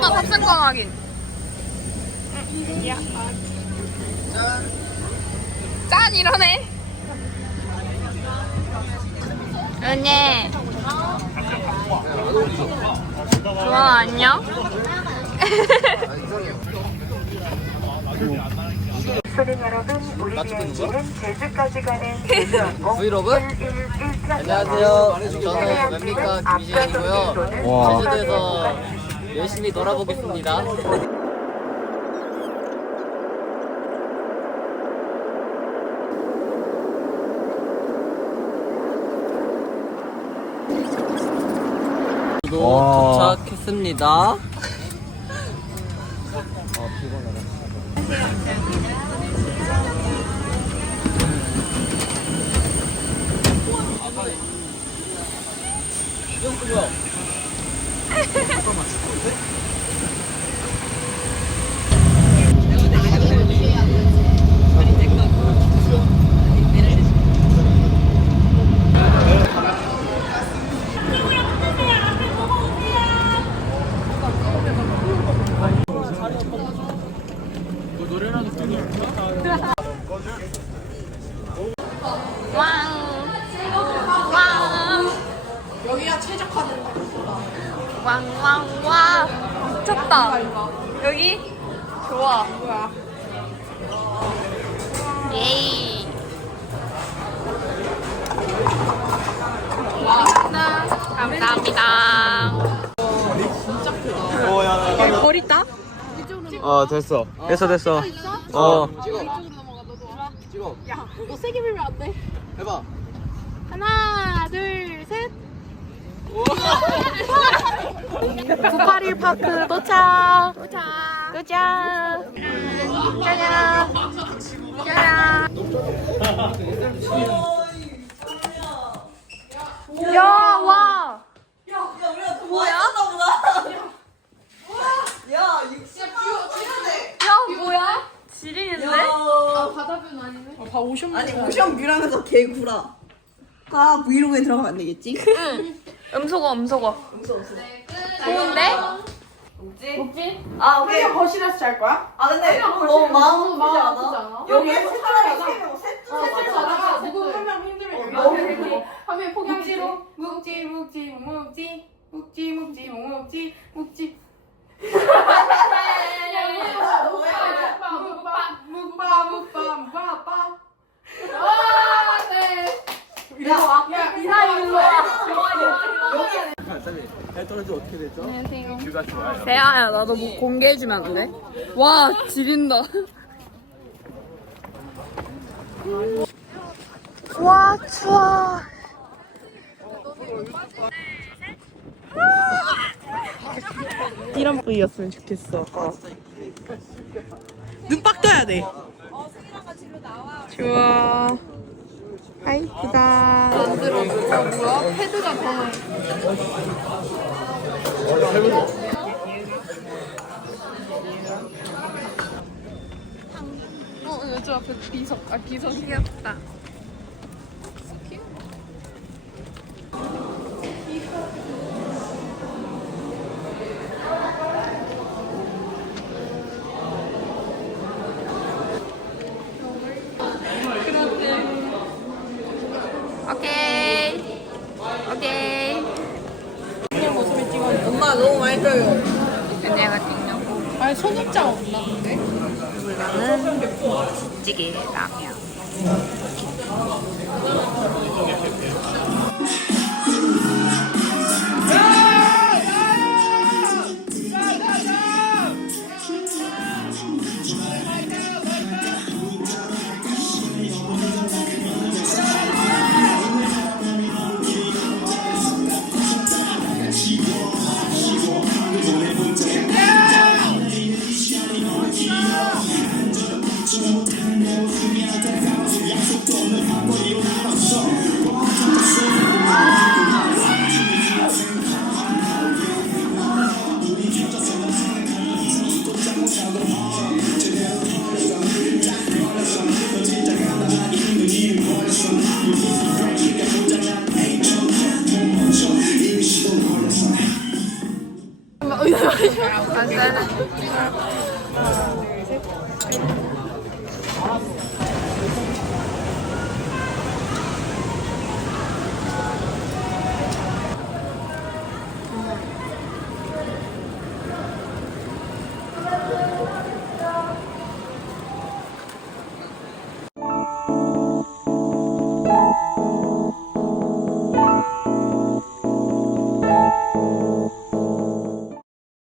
나 탑승권 확인. 짠 이러네. 은예. 좋아 안녕. 손님 여러분, 우리 비행기는 제주까지 가는 제주항공 브이로그? 111 안녕하세요. 저는 웹미카 김희진이고요. 와. 제주도에서 열심히 놀아보겠습니다. 도 착했습니다. 왕. 왕. 여기가 최적화된 왕 왕 왕. 미쳤다. 여기 좋아. 뭐야? 예이. 어 됐어 됐어 됐어 어너 세게 밀면 안 돼. 해봐 하나, 둘, 셋. 981 파크 도착. 도착. 도착. 짜잔. 짜잔. 야, 와. 야, 뭐야? 지린인데? 아니 오션 뷰라면서 개구라. 다 브이로그에 들어가면 안 되겠지? 응. 음소거, 음소거. 좋은데? 아 오케이 거실에서 잘 거야? 아 근데 너무 마음 아프지 않아? 여기에서 차라리 세명 셋셋 자다가 누구 한명 힘들면 여기 너무 힘들어. 하면 포기하기로 묵지 묵지 묵지 묵지 묵지 묵지 묵지 묵바 묵바 묵바 아네 이리 와 이나 일로 와 떨어져 어떻게 됐죠? 뷰가 좋아요 대아야, 나도 뭐 공개해주면 안 돼? 와, 지린다. 와, 추워. 이런 V였으면 좋겠어. 눈빡 떠야 돼. 좋아. 아이쁘다. 뭐야 패드가 더 어, 여자 앞에 비석, 아, 비석 귀엽다. 오케이. 오케이. 엄마 떠요. 내가 찍는 아니, 소극장 없나, 근데? 거는 찌개 라면. 감사합니다. 하나, 둘, 셋.